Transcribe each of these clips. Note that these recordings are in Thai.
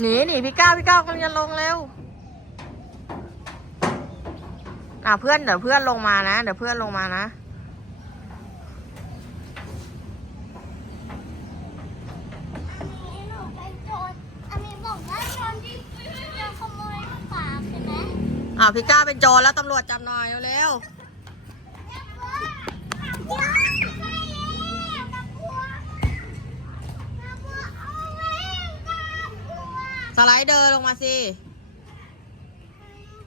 หนีหนีพี่ก้าวพี่ก้าวกำลังจะลงเร็วอะเพื่อนเดี๋ยวเพื่อนลงมานะ เดี๋ยวเพื่อนลงมานะอันนี้หนูเป็นอันนี้บอกว่าโจรที่จะขโมยฝาใช่ไหมอะพี่ก้าเป็นโจรแล้วตำรวจจับหน่อยเร็วว้าวไม่แล้วกระปัวกระปัวเอาไว้กระปัว ๆ สไลด์เดอร์ลงมาสิ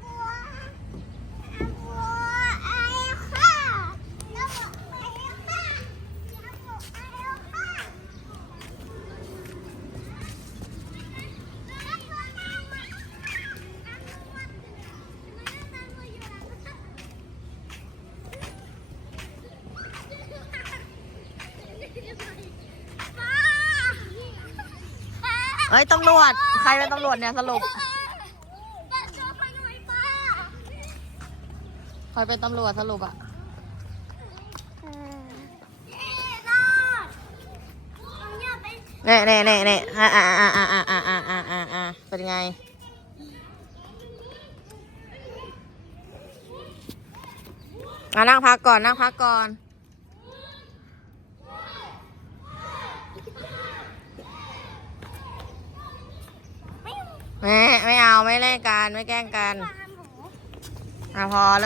บัว เอ้ยตำรวจ ใครเป็นตำรวจเนี่ยสรุปป้าชอบมาหน่อยป้าใครเป็นตำรวจสรุปอะเอ๊ะรอดเอาเนี่ยไปเน่เน่เน่เน่อ่าอ่าอ่าอ่าอ่าอ่าอ่าอ่าอ่าอ่าเป็นไง อะนั่งพักก่อน นั่งพักก่อน ไม่แม่ไม่เอาไม่เล่นกัน ไม่แกล้งกันตามหนูอะพอแล้ว